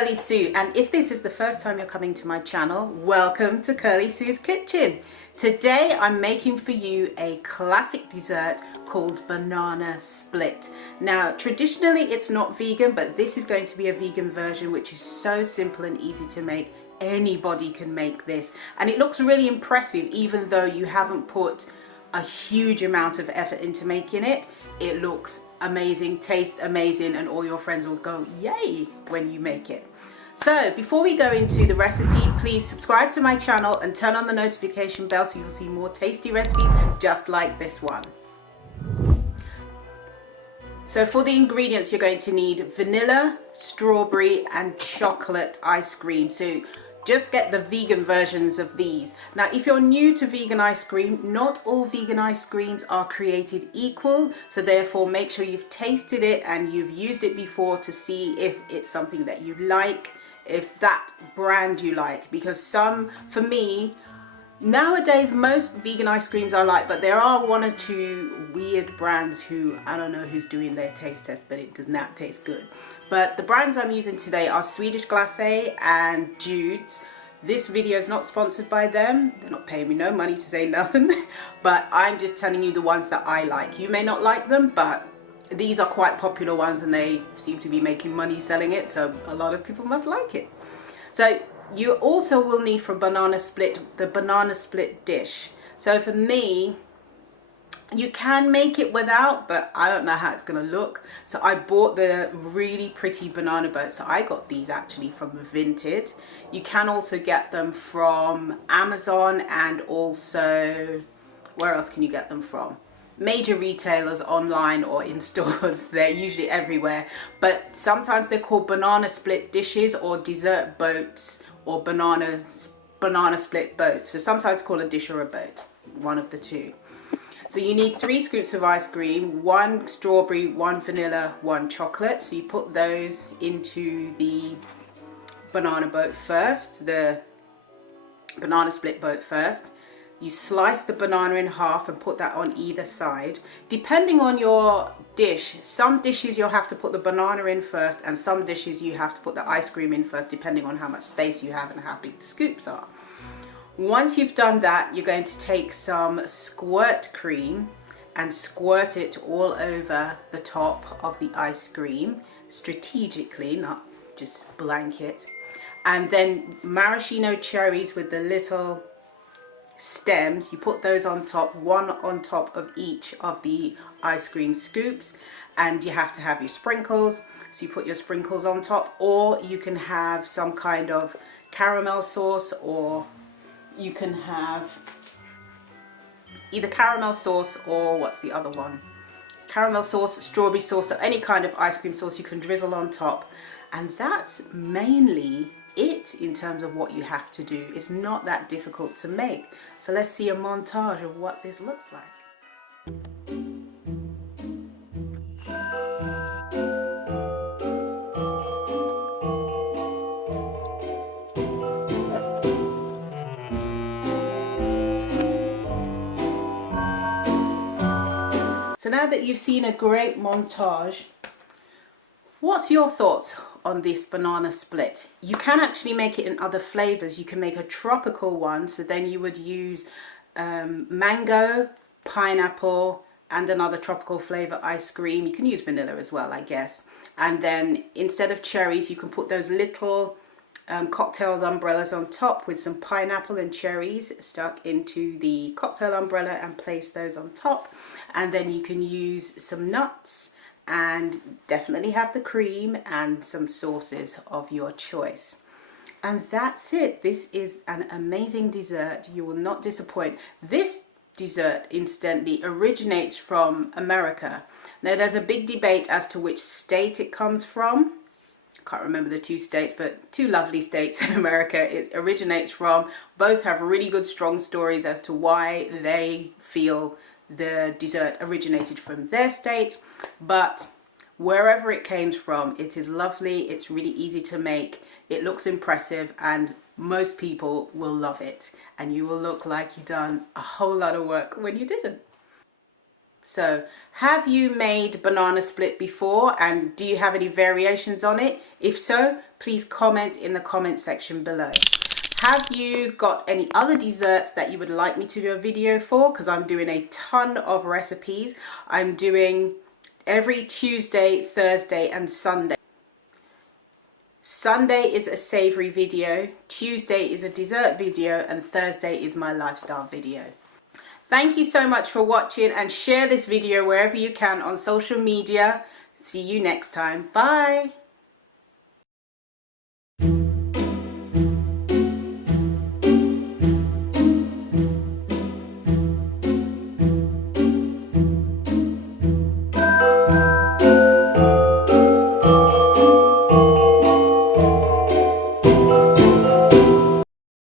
Curly Sue, and if this is the first time you're coming to my channel, welcome to Curly Sue's Kitchen. Today I'm making for you a classic dessert called banana split. Now traditionally it's not vegan, but this is going to be a vegan version, which is so simple and easy to make. Anybody can make this, and it looks really impressive even though you haven't put a huge amount of effort into making it. It looks amazing, tastes amazing, and all your friends will go yay when you make it. So before we go into the recipe, please subscribe to my channel and turn on the notification bell so you'll see more tasty recipes just like this one. So for the ingredients, you're going to need vanilla, strawberry and chocolate ice cream. So just get the vegan versions of these. Now, if you're new to vegan ice cream, not all vegan ice creams are created equal. So therefore, make sure you've tasted it and you've used it before to see if it's something that you like, if that brand you like. Because some, for me, nowadays, most vegan ice creams I like, but there are one or two weird brands who, I don't know who's doing their taste test, but it does not taste good. But the brands I'm using today are Swedish Glacé and Jude's. This video is not sponsored by them. They're not paying me no money to say nothing, but I'm just telling you the ones that I like. You may not like them, but these are quite popular ones and they seem to be making money selling it, so a lot of people must like it. So you also will need for banana split, the banana split dish. So for me, you can make it without, but I don't know how it's gonna look. So I bought the really pretty banana boat. So I got these actually from Vinted. You can also get them from Amazon, and also, where else can you get them from? Major retailers online or in stores. They're usually everywhere, but sometimes they're called banana split dishes or dessert boats or banana split boats. So sometimes called a dish or a boat, one of the two. So you need 3 scoops of ice cream, 1 strawberry, 1 vanilla, 1 chocolate. So you put those into the banana boat first, the banana split boat first. You slice the banana in half and put that on either side. Depending on your dish, some dishes you'll have to put the banana in first, and some dishes you have to put the ice cream in first, depending on how much space you have and how big the scoops are. Once you've done that, you're going to take some squirt cream and squirt it all over the top of the ice cream, strategically, not just blanket. And then maraschino cherries with the little stems, you put those on top, one on top of each of the ice cream scoops, and you have to have your sprinkles. So you put your sprinkles on top, or you can have some kind of caramel sauce, or you can have either caramel sauce or what's the other one? Caramel sauce, strawberry sauce, or any kind of ice cream sauce you can drizzle on top. And that's mainly it in terms of what you have to do. It's not that difficult to make. So let's see a montage of what this looks like. So now that you've seen a great montage, what's your thoughts on this banana split? You can actually make it in other flavors. You can make a tropical one, so then you would use mango, pineapple, and another tropical flavor ice cream. You can use vanilla as well, I guess. And then instead of cherries, you can put those little cocktail umbrellas on top with some pineapple and cherries stuck into the cocktail umbrella, and place those on top. And then you can use some nuts and definitely have the cream and some sauces of your choice. And that's it. This is an amazing dessert. You will not disappoint. This dessert, incidentally, originates from America. Now, there's a big debate as to which state it comes from. Can't remember the 2 states, but 2 lovely states in America it originates from. Both have really good strong stories as to why they feel the dessert originated from their state. But wherever it came from, it is lovely, it's really easy to make, it looks impressive, and most people will love it, and you will look like you've done a whole lot of work when you didn't. So have you made banana split before, and do you have any variations on it? If so, please comment in the comment section below. Have you got any other desserts that you would like me to do a video for? Because I'm doing a ton of recipes. I'm doing every Tuesday, Thursday and Sunday. Sunday is a savory video, Tuesday is a dessert video, and Thursday is my lifestyle video. Thank you so much for watching, and share this video wherever you can on social media. See you next time. Bye.